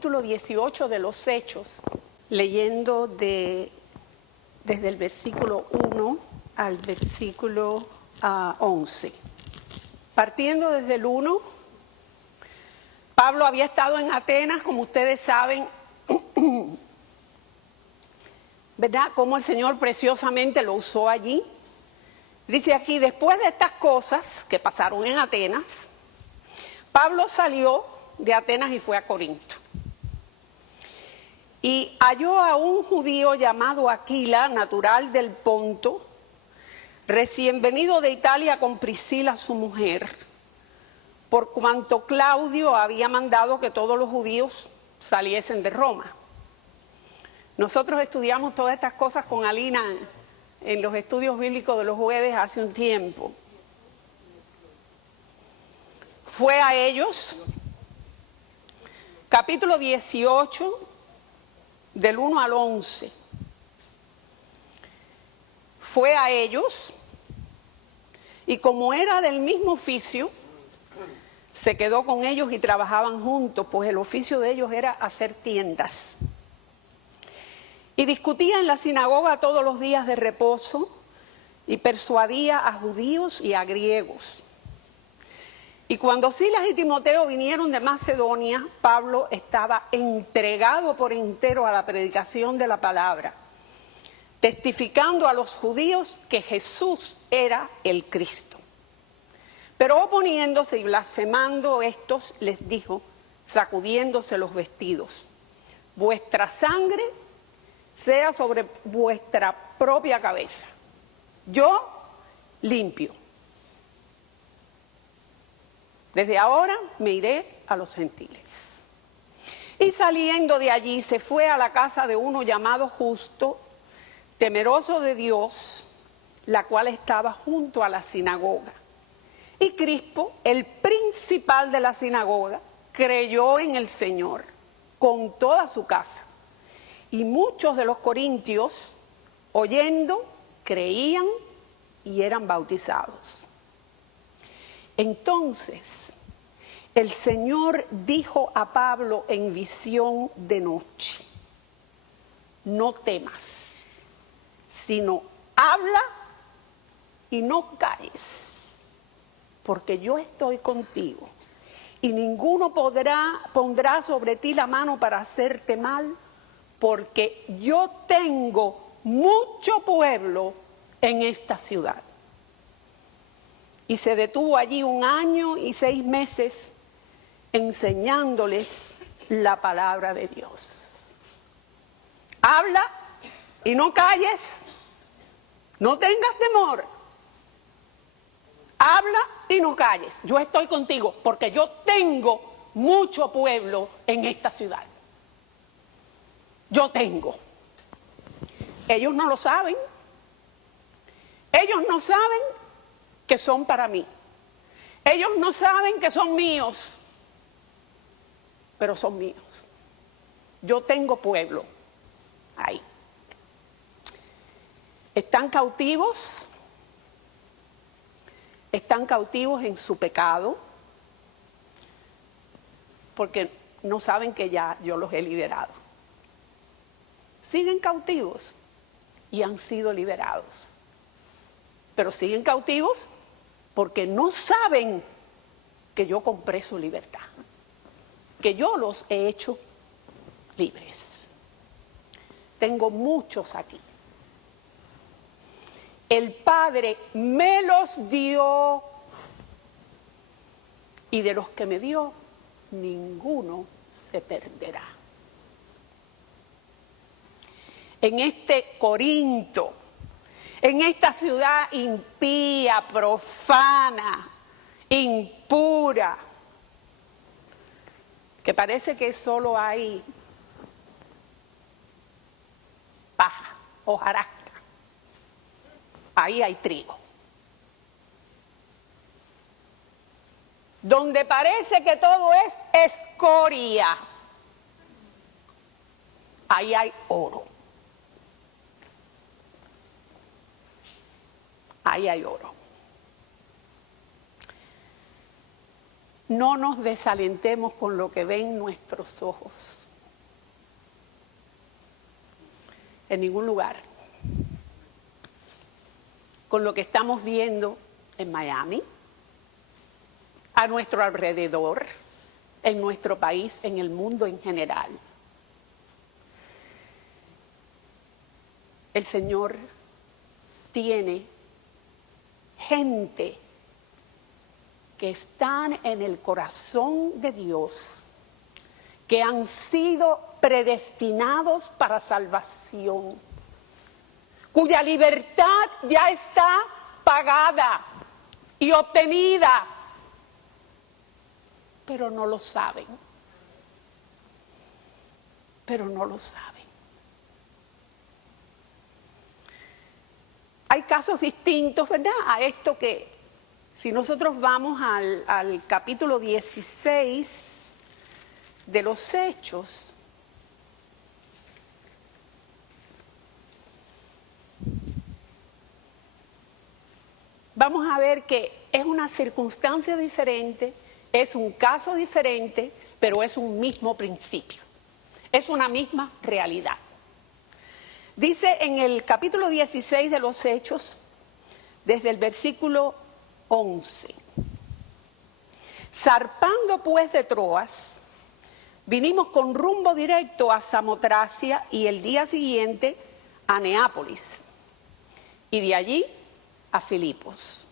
Capítulo 18 de los Hechos, leyendo desde el versículo 1 al versículo 11. Partiendo desde el 1, Pablo había estado en Atenas, como ustedes saben, ¿verdad? Cómo el Señor preciosamente lo usó allí. Dice aquí, después de estas cosas que pasaron en Atenas, Pablo salió de Atenas y fue a Corinto. Y halló a un judío llamado Aquila, natural del Ponto, recién venido de Italia con Priscila su mujer, por cuanto Claudio había mandado que todos los judíos saliesen de Roma. Nosotros estudiamos todas estas cosas con Alina en los estudios bíblicos de los jueves hace un tiempo. Fue a ellos, capítulo 18, del 1 al 11. Fue a ellos y como era del mismo oficio, se quedó con ellos y trabajaban juntos, pues el oficio de ellos era hacer tiendas. Y discutía en la sinagoga todos los días de reposo y persuadía a judíos y a griegos. Y cuando Silas y Timoteo vinieron de Macedonia, Pablo estaba entregado por entero a la predicación de la palabra, testificando a los judíos que Jesús era el Cristo. Pero oponiéndose y blasfemando estos, les dijo, sacudiéndose los vestidos, vuestra sangre sea sobre vuestra propia cabeza. Yo limpio. Desde ahora me iré a los gentiles. Y saliendo de allí se fue a la casa de uno llamado Justo, temeroso de Dios, la cual estaba junto a la sinagoga. Y Crispo, el principal de la sinagoga, creyó en el Señor con toda su casa. Y muchos de los corintios, oyendo, creían y eran bautizados. Entonces, el Señor dijo a Pablo en visión de noche, no temas, sino habla y no calles, porque yo estoy contigo y ninguno pondrá sobre ti la mano para hacerte mal, porque yo tengo mucho pueblo en esta ciudad. Y se detuvo allí 1 año y 6 meses enseñándoles la palabra de Dios. Habla y no calles, no tengas temor. Habla y no calles. Yo estoy contigo porque yo tengo mucho pueblo en esta ciudad. Yo tengo. Ellos no lo saben. Ellos no saben que son para mí. Ellos no saben que son míos, pero son míos. Yo tengo pueblo ahí. Están cautivos en su pecado, porque no saben que ya yo los he liberado. Siguen cautivos y han sido liberados, pero siguen cautivos porque no saben que yo compré su libertad, que yo los he hecho libres. Tengo muchos aquí. El Padre me los dio y de los que me dio, ninguno se perderá. En este Corinto, en esta ciudad impía, profana, impura, que parece que solo hay paja, hojarasca. Ahí hay trigo. Donde parece que todo es escoria, ahí hay oro. Ahí hay oro. No nos desalentemos con lo que ven nuestros ojos. en ningún lugar, con lo que estamos viendo en Miami, a nuestro alrededor, en nuestro país, en el mundo en general. El Señor tiene gente que están en el corazón de Dios, que han sido predestinados para salvación, cuya libertad ya está pagada y obtenida, pero no lo saben, Hay casos distintos, ¿verdad?, a esto que, si nosotros vamos al capítulo 16 de los Hechos, vamos a ver que es una circunstancia diferente, es un caso diferente, pero es un mismo principio, es una misma realidad. Dice en el capítulo 16 de los Hechos, desde el versículo 11. Zarpando pues de Troas, vinimos con rumbo directo a Samotracia y el día siguiente a Neápolis, y de allí a Filipos,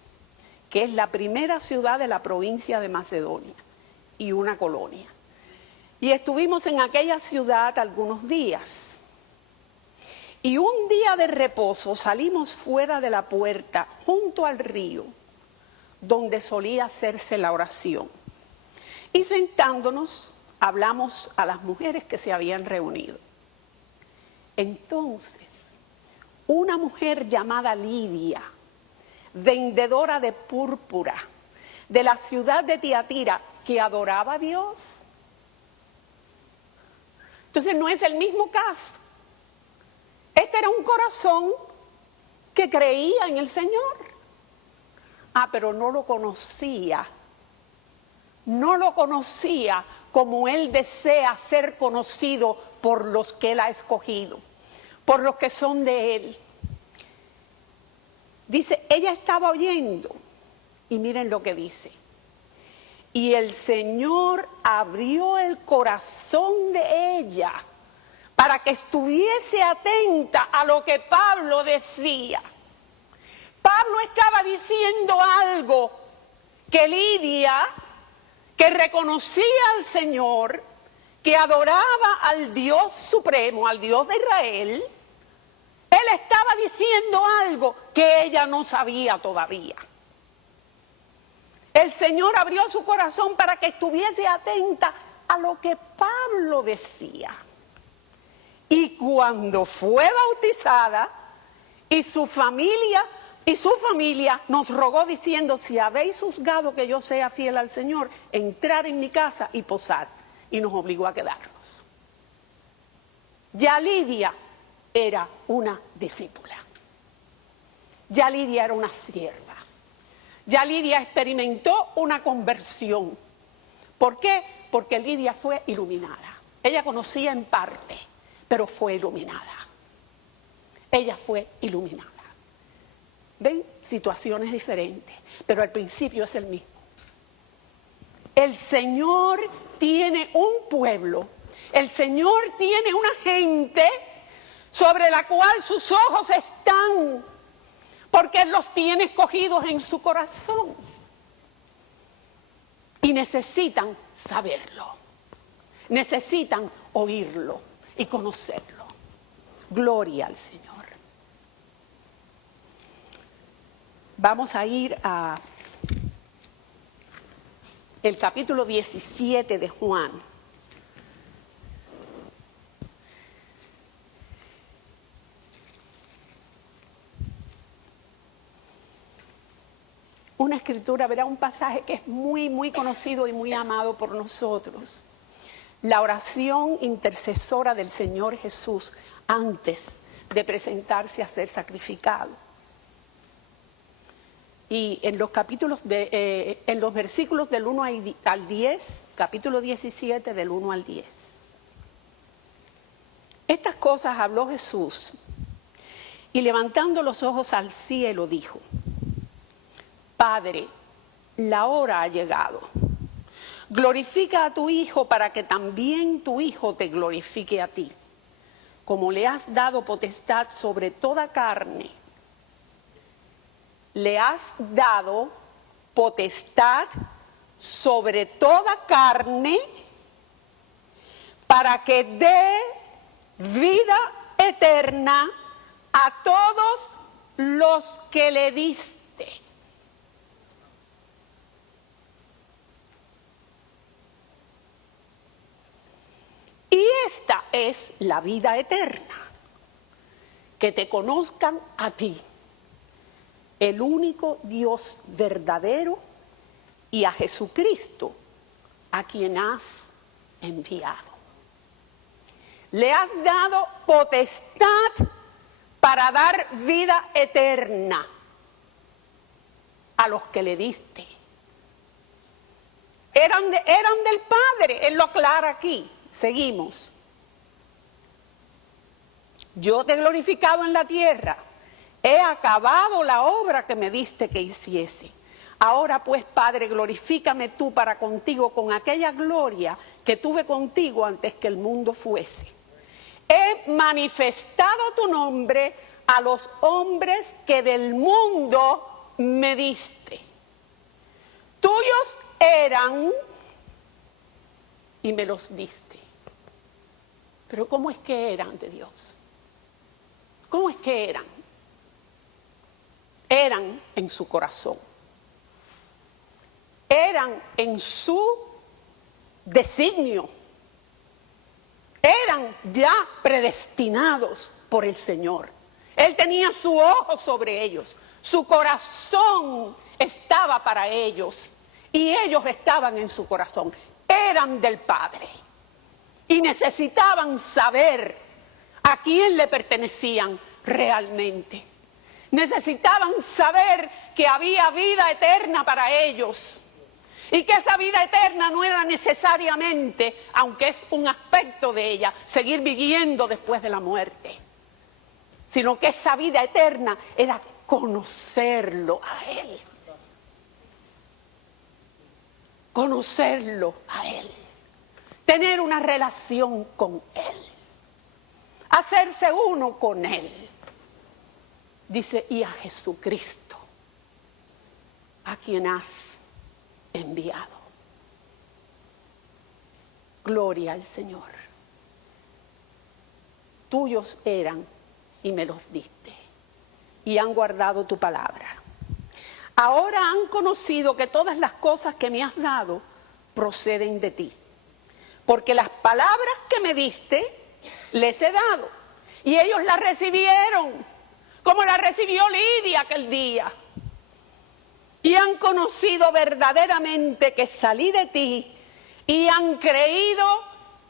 que es la primera ciudad de la provincia de Macedonia y una colonia. Y estuvimos en aquella ciudad algunos días. Y un día de reposo salimos fuera de la puerta, junto al río, donde solía hacerse la oración. Y sentándonos, hablamos a las mujeres que se habían reunido. Entonces, una mujer llamada Lidia, vendedora de púrpura, de la ciudad de Tiatira, que adoraba a Dios. Entonces no es el mismo caso. Este era un corazón que creía en el Señor. Pero no lo conocía. No lo conocía como Él desea ser conocido por los que Él ha escogido, por los que son de Él. Dice, ella estaba oyendo, y miren lo que dice. Y el Señor abrió el corazón de ella para que estuviese atenta a lo que Pablo decía. Pablo estaba diciendo algo que Lidia, que reconocía al Señor, que adoraba al Dios supremo, al Dios de Israel, él estaba diciendo algo que ella no sabía todavía. El Señor abrió su corazón para que estuviese atenta a lo que Pablo decía. Y cuando fue bautizada y su familia nos rogó diciendo, si habéis juzgado que yo sea fiel al Señor, entrar en mi casa y posar. Y nos obligó a quedarnos. Ya Lidia era una discípula. Ya Lidia era una sierva. Ya Lidia experimentó una conversión. ¿Por qué? Porque Lidia fue iluminada. Ella conocía en parte, pero fue iluminada. Ella fue iluminada. ¿Ven? Situaciones diferentes, pero al principio es el mismo. El Señor tiene un pueblo, el Señor tiene una gente sobre la cual sus ojos están, porque Él los tiene escogidos en su corazón. Y necesitan saberlo, necesitan oírlo y conocerlo. Gloria al Señor. Vamos a ir a el capítulo 17 de Juan. Una escritura, verá, un pasaje que es muy, muy conocido y muy amado por nosotros. La oración intercesora del Señor Jesús antes de presentarse a ser sacrificado. Y en los capítulos en los versículos del 1 al 10, capítulo 17 del 1 al 10. Estas cosas habló Jesús Y levantando los ojos al cielo dijo: Padre, la hora ha llegado. Glorifica a tu Hijo para que también tu Hijo te glorifique a ti, como le has dado potestad sobre toda carne. Le has dado potestad sobre toda carne para que dé vida eterna a todos los que le diste. Y esta es la vida eterna, que te conozcan a ti, el único Dios verdadero, y a Jesucristo, a quien has enviado. Le has dado potestad para dar vida eterna a los que le diste. Eran del Padre, Él lo aclara aquí. Seguimos. Yo te he glorificado en la tierra, he acabado la obra que me diste que hiciese. Ahora pues, Padre, glorifícame tú para contigo con aquella gloria que tuve contigo antes que el mundo fuese. He manifestado tu nombre a los hombres que del mundo me diste. Tuyos eran y me los diste. Pero ¿cómo es que eran de Dios? ¿Cómo es que eran? Eran en su corazón. Eran en su designio. Eran ya predestinados por el Señor. Él tenía su ojo sobre ellos. Su corazón estaba para ellos. Y ellos estaban en su corazón. Eran del Padre. Y necesitaban saber a quién le pertenecían realmente. Necesitaban saber que había vida eterna para ellos. Y que esa vida eterna no era necesariamente, aunque es un aspecto de ella, seguir viviendo después de la muerte. Sino que esa vida eterna era conocerlo a Él. Conocerlo a Él. Tener una relación con Él. Hacerse uno con Él. Dice, y a Jesucristo, a quien has enviado. Gloria al Señor. Tuyos eran y me los diste, y han guardado tu palabra. Ahora han conocido que todas las cosas que me has dado proceden de ti, porque las palabras que me diste les he dado, y ellos las recibieron, como la recibió Lidia aquel día. Y han conocido verdaderamente que salí de ti y han creído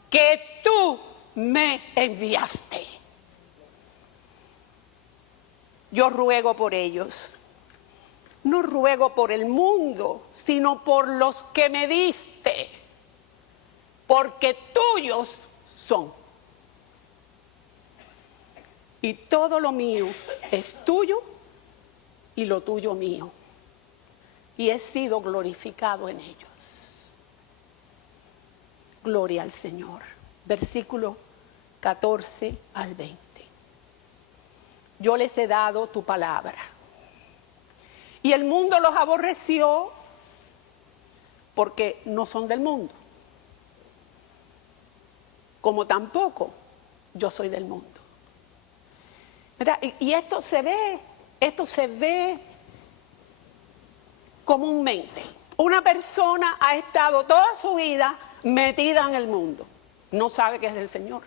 que tú me enviaste. Yo ruego por ellos. No ruego por el mundo, sino por los que me diste, porque tuyos son. Y todo lo mío es tuyo y lo tuyo mío. Y he sido glorificado en ellos. Gloria al Señor. Versículo 14 al 20. Yo les he dado tu palabra. Y el mundo los aborreció porque no son del mundo. Como tampoco yo soy del mundo. ¿Verdad? Y esto se ve comúnmente. Una persona ha estado toda su vida metida en el mundo. No sabe que es del Señor.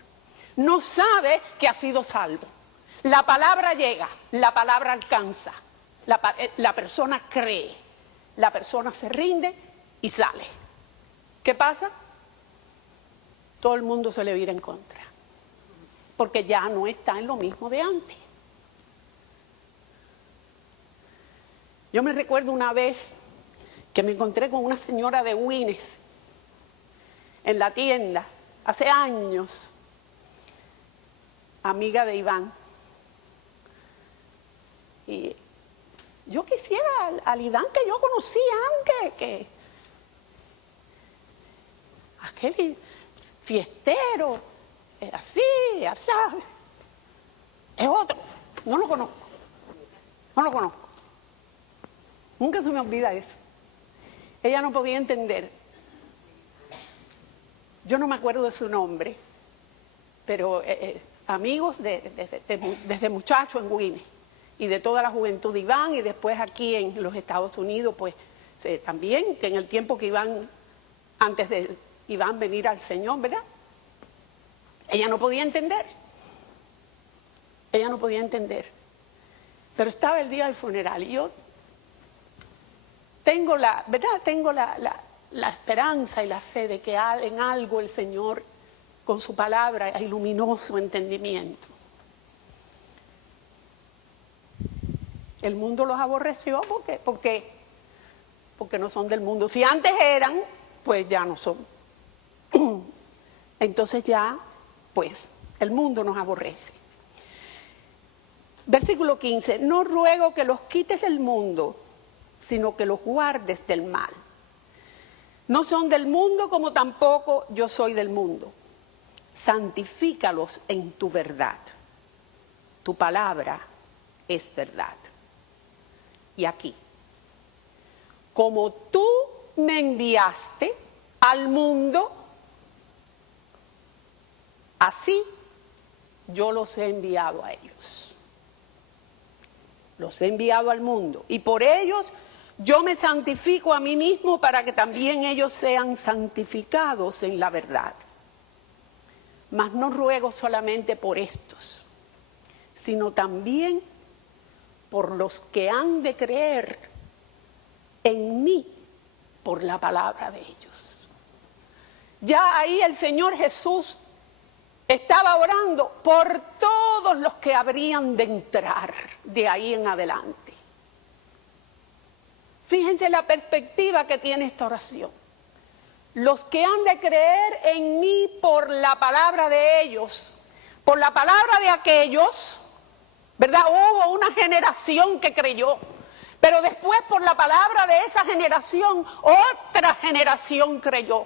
No sabe que ha sido salvo. La palabra llega, la palabra alcanza. La persona cree. La persona se rinde y sale. ¿Qué pasa? Todo el mundo se le vira en contra. Porque ya no está en lo mismo de antes. Yo me recuerdo una vez que me encontré con una señora de Wines en la tienda, hace años, amiga de Iván. Y yo quisiera al Iván que yo conocía antes, que aquel fiestero, así, así, es otro, no lo conozco, no lo conozco. Nunca se me olvida eso. Ella no podía entender. Yo no me acuerdo de su nombre, pero amigos desde muchacho en Guine y de toda la juventud de Iván, y después aquí en los Estados Unidos, pues también, que en el tiempo que Iván, antes de Iván venir al Señor, ¿verdad? Ella no podía entender. Ella no podía entender. Pero estaba el día del funeral y yo tengo la esperanza y la fe de que en algo el Señor con su palabra iluminó su entendimiento. El mundo los aborreció porque no son del mundo. Si antes eran, pues ya no son. Entonces ya, pues, el mundo nos aborrece. Versículo 15, no ruego que los quites del mundo, sino que los guardes del mal. No son del mundo como tampoco yo soy del mundo. Santifícalos en tu verdad. Tu palabra es verdad. Y aquí, como tú me enviaste al mundo, así yo los he enviado a ellos. Los he enviado al mundo y por ellos yo me santifico a mí mismo para que también ellos sean santificados en la verdad. Mas no ruego solamente por estos, sino también por los que han de creer en mí por la palabra de ellos. Ya ahí el Señor Jesús estaba orando por todos los que habrían de entrar de ahí en adelante. Fíjense la perspectiva que tiene esta oración. Los que han de creer en mí por la palabra de ellos, por la palabra de aquellos, ¿verdad? Hubo una generación que creyó, pero después por la palabra de esa generación, otra generación creyó.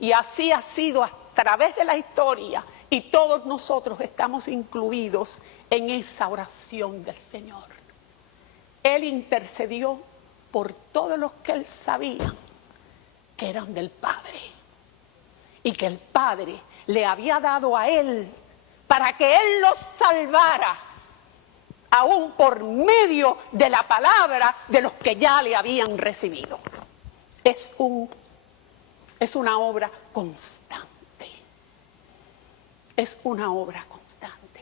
Y así ha sido a través de la historia. Y todos nosotros estamos incluidos en esa oración del Señor. Él intercedió por todos los que Él sabía que eran del Padre. Y que el Padre le había dado a Él para que Él los salvara, aún por medio de la palabra de los que ya le habían recibido. Es una obra constante. Es una obra constante.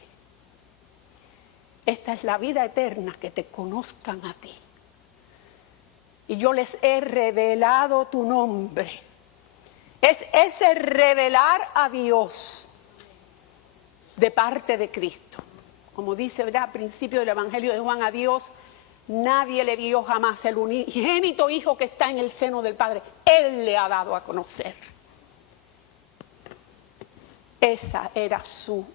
Esta es la vida eterna, que te conozcan a ti. Y yo les he revelado tu nombre. Es ese revelar a Dios de parte de Cristo. Como dice, ¿verdad?, al principio del Evangelio de Juan, a Dios nadie le vio jamás, el unigénito Hijo que está en el seno del Padre. Él le ha dado a conocer. Esa era su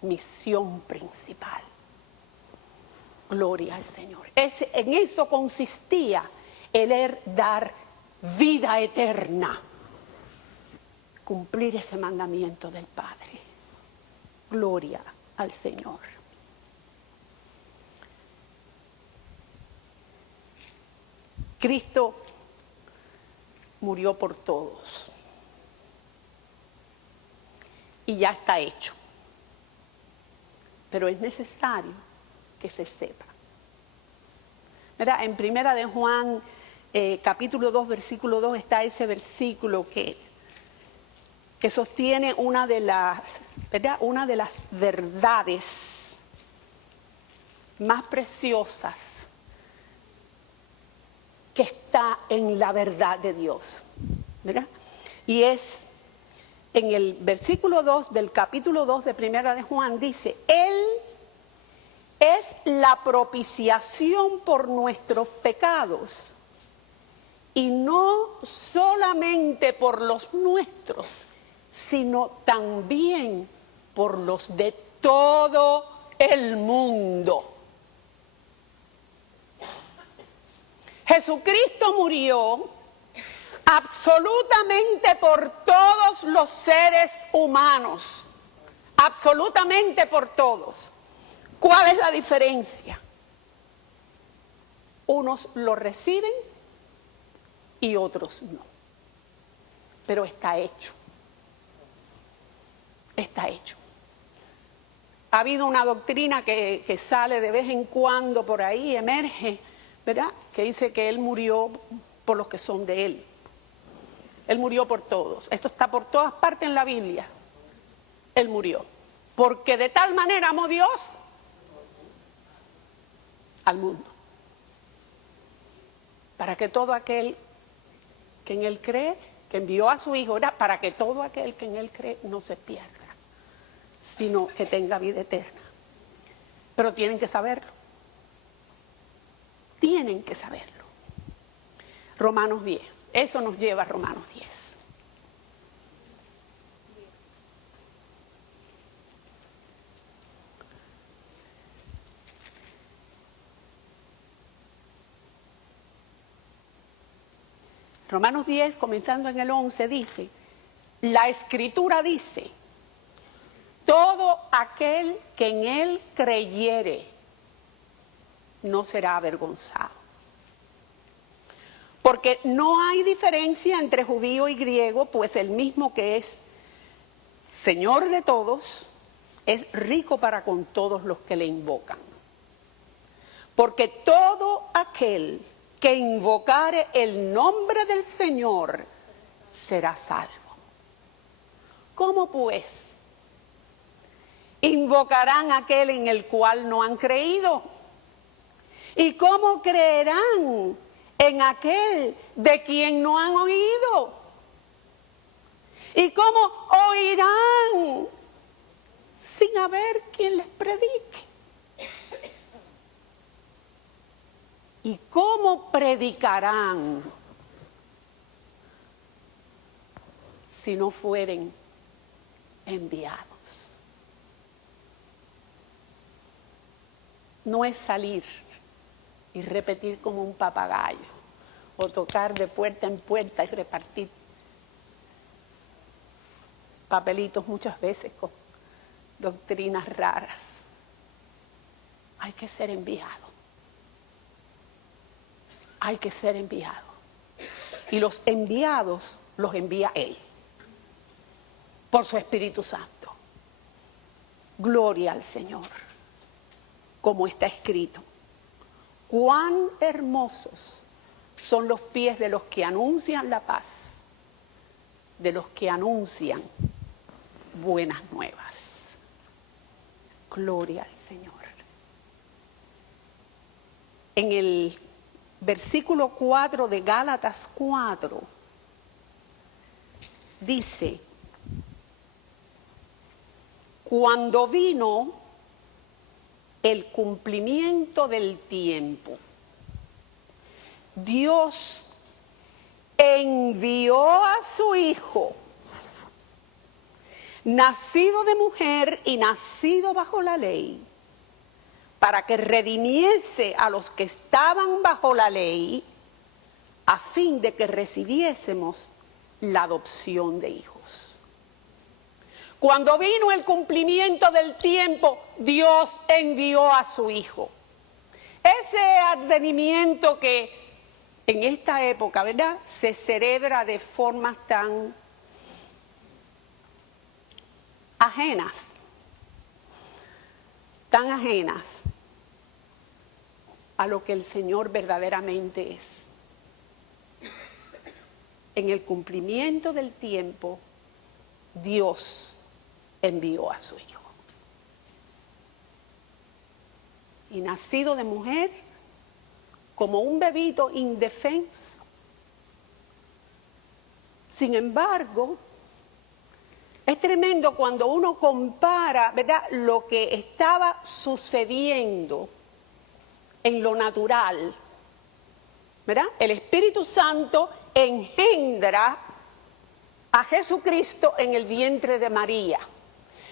misión principal. Gloria al Señor. En eso consistía el dar vida eterna. Cumplir ese mandamiento del Padre. Gloria al Señor. Cristo murió por todos. Y ya está hecho. Pero es necesario que se sepa. ¿Verdad? En Primera de Juan, capítulo 2, versículo 2, está ese versículo que sostiene una de las verdades más preciosas que está en la verdad de Dios, ¿verdad? Y es en el versículo 2 del capítulo 2 de Primera de Juan, dice: Él es la propiciación por nuestros pecados, y no solamente por los nuestros, sino también por los de todo el mundo. Jesucristo murió absolutamente por todos los seres humanos, absolutamente por todos. ¿Cuál es la diferencia? Unos lo reciben y otros no. Pero está hecho. Está hecho. Ha habido una doctrina que sale de vez en cuando por ahí, emerge, ¿verdad? Que dice que Él murió por los que son de Él. Él murió por todos. Esto está por todas partes en la Biblia. Él murió. Porque de tal manera amó Dios al mundo. Para que todo aquel que en Él cree, que envió a su Hijo, ¿verdad? Para que todo aquel que en Él cree no se pierda, sino que tenga vida eterna. Pero tienen que saberlo. Tienen que saberlo. Romanos 10. Eso nos lleva a Romanos 10. Romanos 10, comenzando en el 11, dice, la Escritura dice, todo aquel que en Él creyere no será avergonzado. Porque no hay diferencia entre judío y griego, pues el mismo que es Señor de todos, es rico para con todos los que le invocan. Porque todo aquel que invocare el nombre del Señor será salvo. ¿Cómo pues invocarán a aquel en el cual no han creído? ¿Y cómo creerán en aquel de quien no han oído? ¿Y cómo oirán sin haber quien les predique? ¿Y cómo predicarán si no fueren enviados? No es salir y repetir como un papagayo, o tocar de puerta en puerta y repartir papelitos muchas veces con doctrinas raras. Hay que ser enviado. Hay que ser enviado. Y los enviados los envía Él, por su Espíritu Santo. Gloria al Señor, como está escrito. Cuán hermosos son los pies de los que anuncian la paz, de los que anuncian buenas nuevas. Gloria al Señor. En el versículo 4 de Gálatas 4 dice, cuando vino el cumplimiento del tiempo, Dios envió a su Hijo, nacido de mujer y nacido bajo la ley, para que redimiese a los que estaban bajo la ley, a fin de que recibiésemos la adopción de hijos. Cuando vino el cumplimiento del tiempo, Dios envió a su Hijo. Ese advenimiento que en esta época, ¿verdad?, se celebra de formas tan ajenas, a lo que el Señor verdaderamente es. En el cumplimiento del tiempo, Dios envió a su Hijo. Y nacido de mujer, como un bebito indefenso. Sin embargo, es tremendo cuando uno compara, ¿verdad?, lo que estaba sucediendo en lo natural, ¿verdad? El Espíritu Santo engendra a Jesucristo en el vientre de María.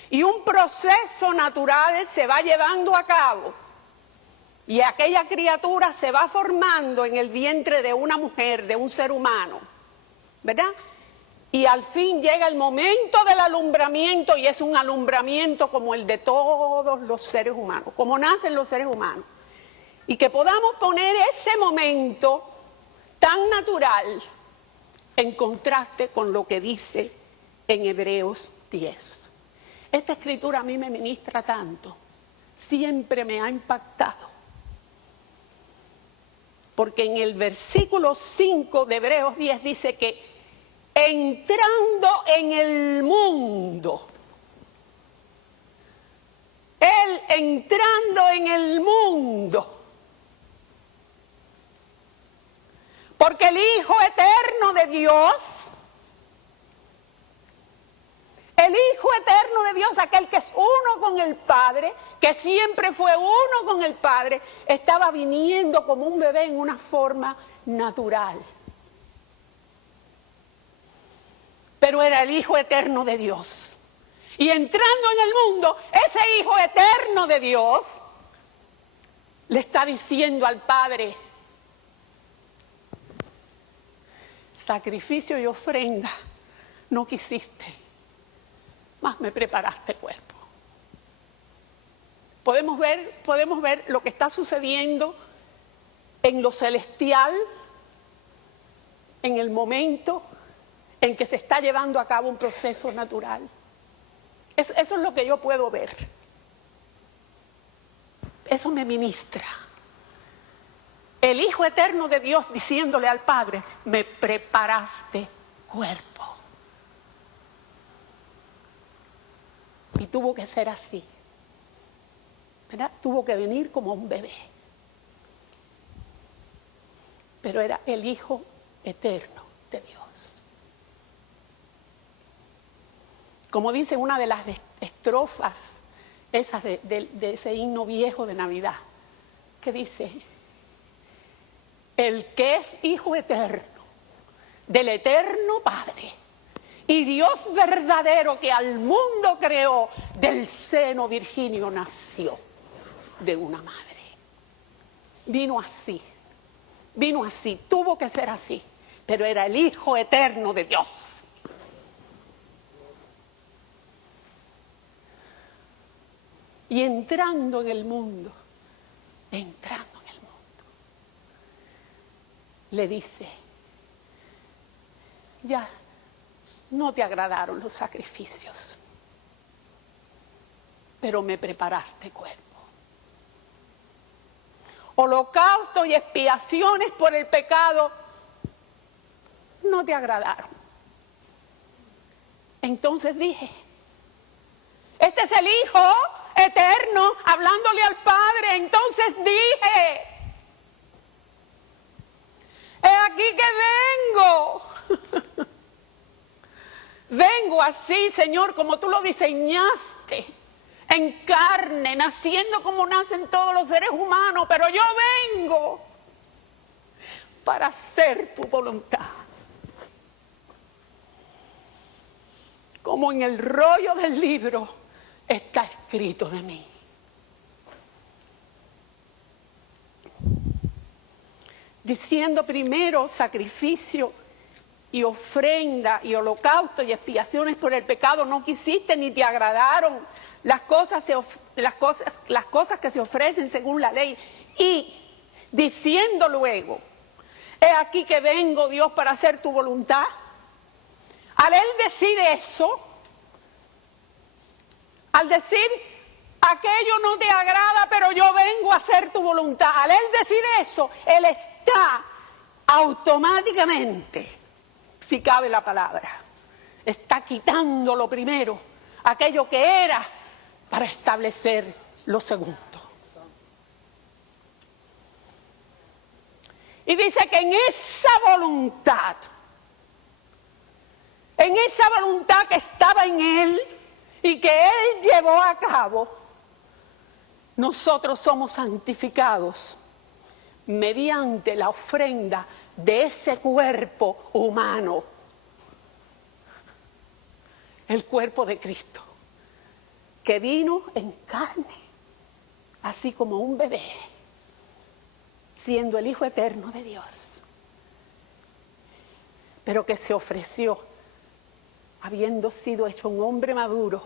Y un proceso natural se va llevando a cabo. Y aquella criatura se va formando en el vientre de una mujer, de un ser humano, ¿verdad? Y al fin llega el momento del alumbramiento, y es un alumbramiento como el de todos los seres humanos, como nacen los seres humanos. Y que podamos poner ese momento tan natural en contraste con lo que dice en Hebreos 10. Esta escritura a mí me ministra tanto, siempre me ha impactado. Porque en el versículo 5 de Hebreos 10 dice que entrando en el mundo, Él entrando en el mundo, porque el Hijo eterno de Dios, aquel que es uno con el Padre, que siempre fue uno con el Padre, estaba viniendo como un bebé en una forma natural. Pero era el Hijo eterno de Dios. Y entrando en el mundo, ese Hijo eterno de Dios le está diciendo al Padre: sacrificio y ofrenda no quisiste, mas me preparaste cuerpo. Podemos ver lo que está sucediendo en lo celestial, en el momento en que se está llevando a cabo un proceso natural. Eso es lo que yo puedo ver. Eso me ministra. El Hijo eterno de Dios diciéndole al Padre: me preparaste cuerpo. Y tuvo que ser así, ¿verdad? Tuvo que venir como un bebé. Pero era el Hijo eterno de Dios. Como dice una de las estrofas esas de ese himno viejo de Navidad, que dice: el que es Hijo eterno del eterno Padre y Dios verdadero que al mundo creó, del seno virginio nació de una madre. Vino así, tuvo que ser así, pero era el Hijo eterno de Dios. Y entrando en el mundo, le dice: ya no te agradaron los sacrificios, pero me preparaste cuerpo. Holocausto y expiaciones por el pecado no te agradaron. Entonces dije: este es el Hijo eterno hablándole al Padre. Entonces dije: he aquí que vengo. Vengo así, Señor, como tú lo diseñaste, en carne, naciendo como nacen todos los seres humanos, pero yo vengo para hacer tu voluntad. Como en el rollo del libro está escrito de mí. Diciendo primero sacrificio y ofrenda y holocausto y expiaciones por el pecado no quisiste ni te agradaron las cosas que se ofrecen según la ley. Y diciendo luego: he aquí que vengo, Dios, para hacer tu voluntad. Al él decir eso, al decir aquello no te agrada, pero yo vengo a hacer tu voluntad, al él decir eso, él está automáticamente, si cabe la palabra, está quitando lo primero, aquello que era, para establecer lo segundo. Y dice que en esa voluntad que estaba en él y que él llevó a cabo, nosotros somos santificados mediante la ofrenda de ese cuerpo humano, el cuerpo de Cristo, que vino en carne, así como un bebé, siendo el Hijo eterno de Dios, pero que se ofreció, habiendo sido hecho un hombre maduro,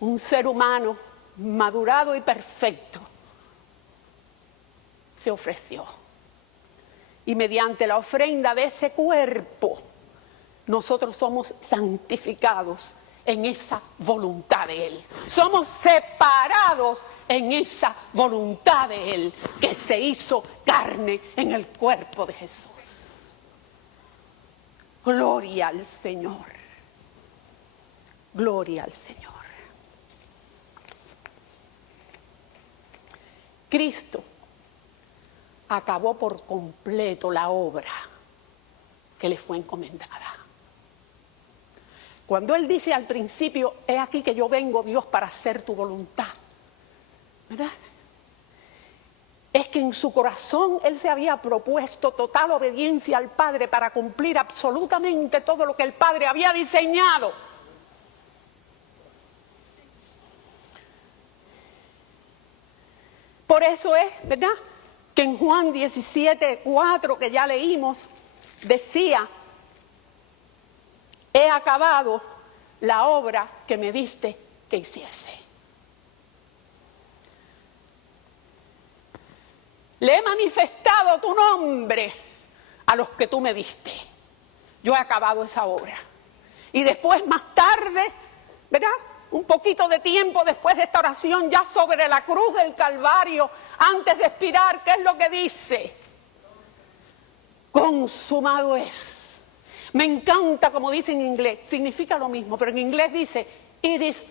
un ser humano madurado y perfecto, se ofreció. Y mediante la ofrenda de ese cuerpo, nosotros somos santificados en esa voluntad de Él. Somos separados en esa voluntad de Él, que se hizo carne en el cuerpo de Jesús. Gloria al Señor. Gloria al Señor. Cristo acabó por completo la obra que le fue encomendada. Cuando Él dice al principio, he aquí que yo vengo, Dios, para hacer tu voluntad, ¿verdad? Es que en su corazón Él se había propuesto total obediencia al Padre para cumplir absolutamente todo lo que el Padre había diseñado. Por eso es, ¿verdad?, que en Juan 17:4, que ya leímos, decía, he acabado la obra que me diste que hiciese. Le he manifestado tu nombre a los que tú me diste. Yo he acabado esa obra. Y después, más tarde, ¿verdad?, un poquito de tiempo después de esta oración, ya sobre la cruz del Calvario, antes de expirar, ¿qué es lo que dice? Consumado es. Me encanta como dice en inglés, significa lo mismo, pero en inglés dice, it is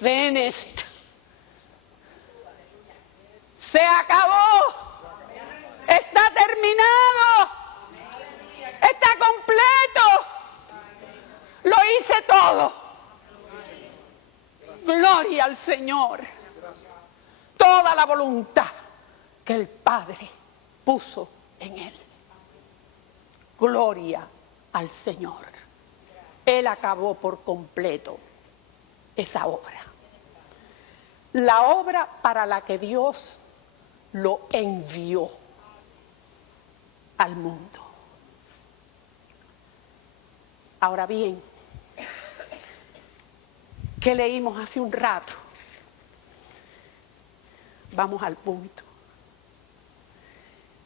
finished. Se acabó. Está terminado. Está completo. Lo hice todo. Gloria al Señor. Toda la voluntad que el Padre puso en Él. Gloria al Señor. Él acabó por completo esa obra. La obra para la que Dios lo envió al mundo. Ahora bien, ¿qué leímos hace un rato? Vamos al punto.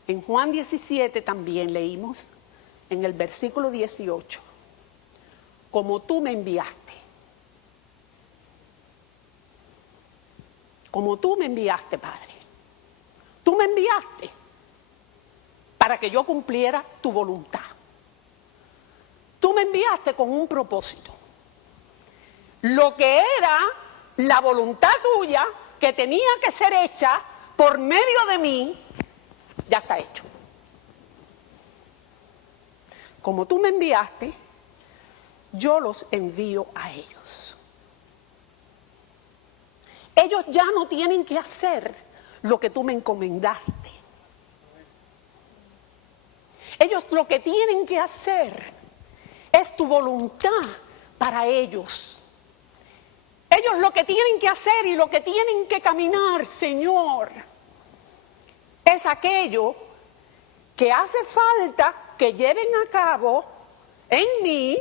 En Juan 17 también leímos, en el versículo 18, como tú me enviaste. Como tú me enviaste, Padre. Tú me enviaste para que yo cumpliera tu voluntad. Tú me enviaste con un propósito. Lo que era la voluntad tuya, que tenía que ser hecha por medio de mí, ya está hecho. Como tú me enviaste, yo los envío a ellos. Ellos ya no tienen que hacer lo que tú me encomendaste. Ellos lo que tienen que hacer es tu voluntad para ellos. Ellos lo que tienen que hacer y lo que tienen que caminar, Señor, es aquello que hace falta que lleven a cabo en mí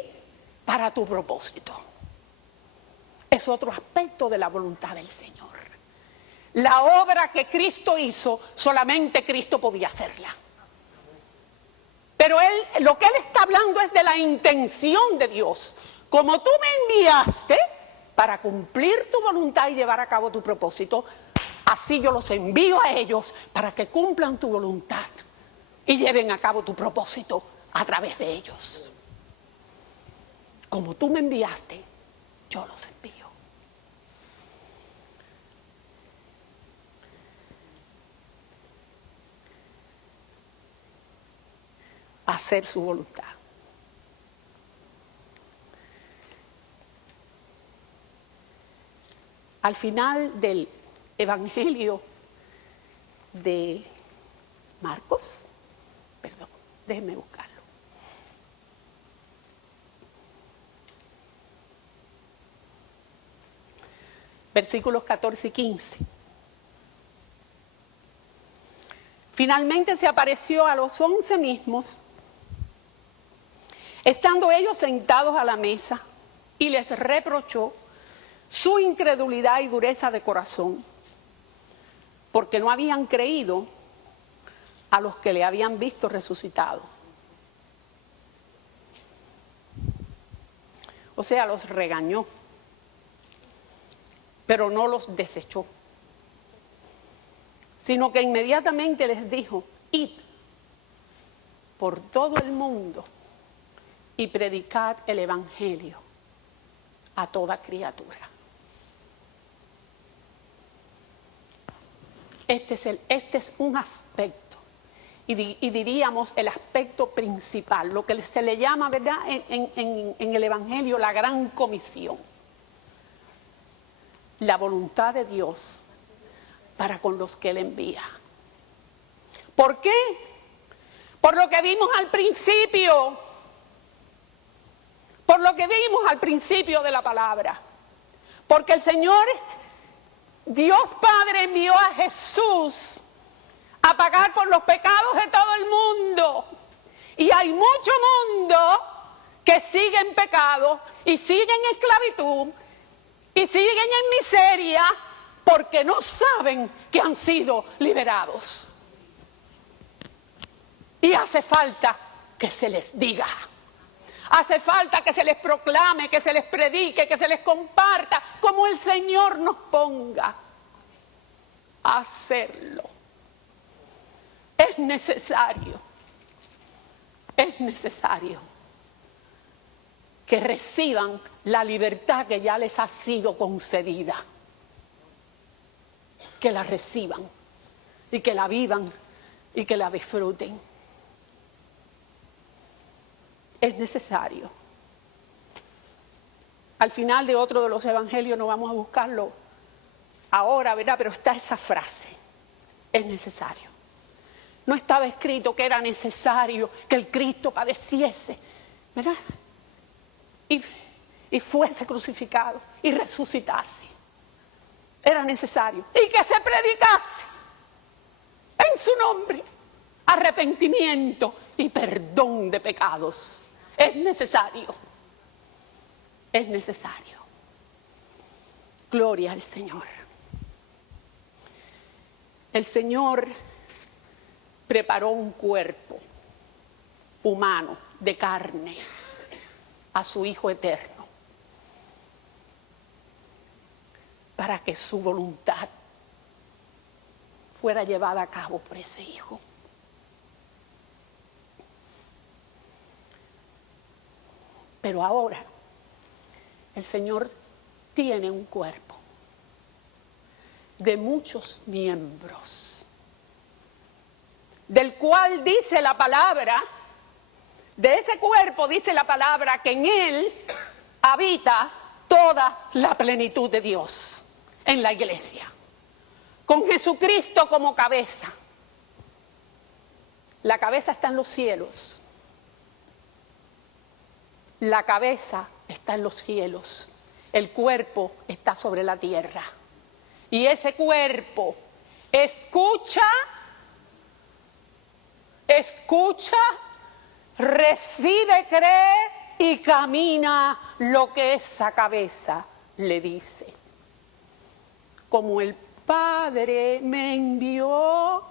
para tu propósito. Es otro aspecto de la voluntad del Señor. La obra que Cristo hizo, solamente Cristo podía hacerla. Pero lo que Él está hablando es de la intención de Dios. Como tú me enviaste para cumplir tu voluntad y llevar a cabo tu propósito, así yo los envío a ellos para que cumplan tu voluntad y lleven a cabo tu propósito a través de ellos. Como tú me enviaste, yo los envío. A hacer su voluntad. Al final del Evangelio de Marcos, perdón, déjenme buscarlo. Versículos 14 y 15. Finalmente se apareció a los 11 mismos, estando ellos sentados a la mesa, y les reprochó su incredulidad y dureza de corazón, porque no habían creído a los que le habían visto resucitado. O sea, los regañó, pero no los desechó, sino que inmediatamente les dijo: id por todo el mundo y predicad el evangelio a toda criatura. Este es un aspecto, y diríamos el aspecto principal, lo que se le llama, ¿verdad?, en el evangelio la gran comisión. La voluntad de Dios para con los que Él envía. ¿Por qué? Por lo que vimos al principio. Por lo que vimos al principio de la palabra. Porque el Señor, Dios Padre, envió a Jesús a pagar por los pecados de todo el mundo. Y hay mucho mundo que sigue en pecado y sigue en esclavitud y siguen en miseria porque no saben que han sido liberados. Y hace falta que se les diga. Hace falta que se les proclame, que se les predique, que se les comparta, como el Señor nos ponga a hacerlo. Es necesario que reciban la libertad que ya les ha sido concedida. Que la reciban y que la vivan y que la disfruten. Es necesario. Al final de otro de los evangelios, no vamos a buscarlo ahora, ¿verdad?, pero está esa frase: es necesario. No estaba escrito que era necesario que el Cristo padeciese, ¿verdad?, y fuese crucificado y resucitase. Era necesario. Y que se predicase en su nombre arrepentimiento y perdón de pecados. Es necesario. Es necesario. Gloria al Señor. El Señor preparó un cuerpo humano, de carne, a su Hijo eterno, para que su voluntad fuera llevada a cabo por ese Hijo. Pero ahora el Señor tiene un cuerpo de muchos miembros, del cual dice la palabra, de ese cuerpo dice la palabra que en él habita toda la plenitud de Dios, en la iglesia, con Jesucristo como cabeza. La cabeza está en los cielos. La cabeza está en los cielos. El cuerpo está sobre la tierra. Y ese cuerpo escucha, recibe, cree y camina lo que esa cabeza le dice. Como el Padre me envió,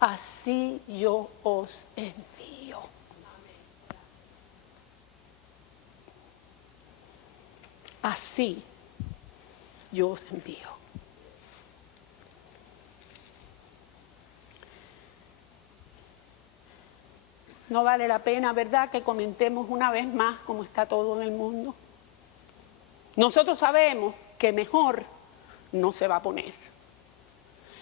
así yo os envío. Así yo os envío. No vale la pena, ¿verdad?, que comentemos una vez más cómo está todo en el mundo. Nosotros sabemos que mejor no se va a poner.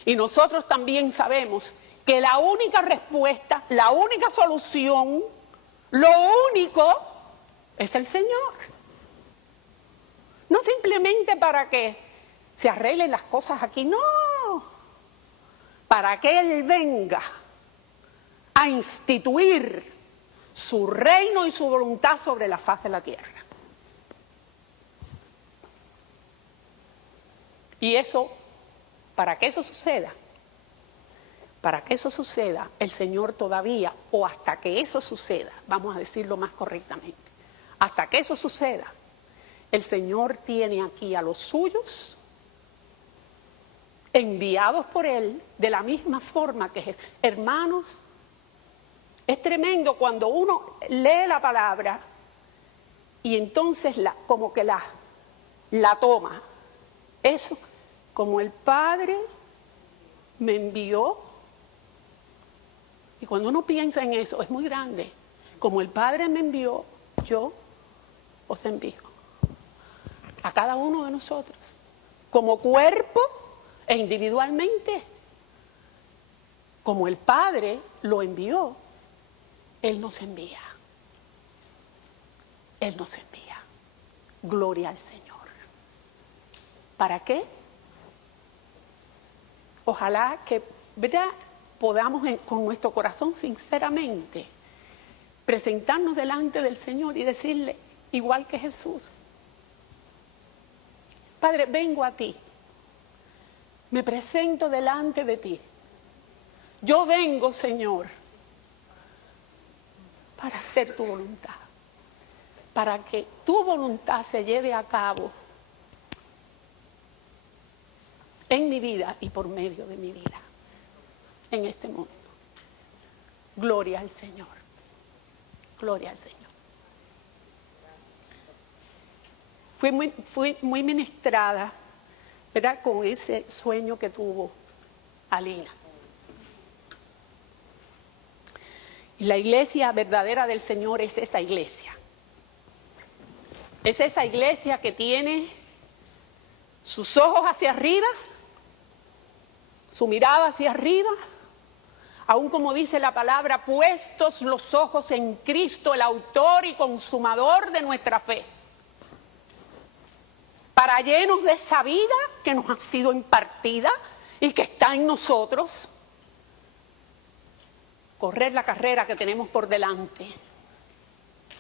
Y nosotros también sabemos que la única respuesta, la única solución, lo único es el Señor. No simplemente para que se arreglen las cosas aquí, no. Para que Él venga a instituir su reino y su voluntad sobre la faz de la tierra. Y eso, para que eso suceda, para que eso suceda, el Señor todavía, o hasta que eso suceda, vamos a decirlo más correctamente, hasta que eso suceda, el Señor tiene aquí a los suyos enviados por Él de la misma forma que Jesús. Hermanos, es tremendo cuando uno lee la palabra y entonces como que la toma. Eso, como el Padre me envió, y cuando uno piensa en eso, es muy grande. Como el Padre me envió, yo os envío a cada uno de nosotros, como cuerpo e individualmente. Como el Padre lo envió, Él nos envía. Él nos envía. Gloria al Señor. ¿Para qué? Ojalá que, ¿verdad?, podamos con nuestro corazón sinceramente presentarnos delante del Señor y decirle, igual que Jesús: Padre, vengo a ti, me presento delante de ti. Yo vengo, Señor, para hacer tu voluntad, para que tu voluntad se lleve a cabo en mi vida y por medio de mi vida, en este mundo. Gloria al Señor. Gloria al Señor. Fui muy ministrada, ¿verdad?, con ese sueño que tuvo Alina. Y la iglesia verdadera del Señor es esa iglesia. Es esa iglesia que tiene sus ojos hacia arriba, su mirada hacia arriba, aún como dice la palabra, puestos los ojos en Cristo, el autor y consumador de nuestra fe, para llenos de esa vida que nos ha sido impartida y que está en nosotros, correr la carrera que tenemos por delante.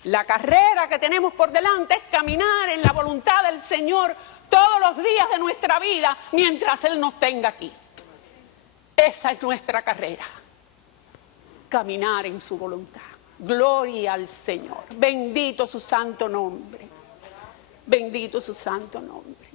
La carrera que tenemos por delante es caminar en la voluntad del Señor todos los días de nuestra vida mientras Él nos tenga aquí. Esa es nuestra carrera, caminar en su voluntad. Gloria al Señor. Bendito su santo nombre. Bendito su santo nombre.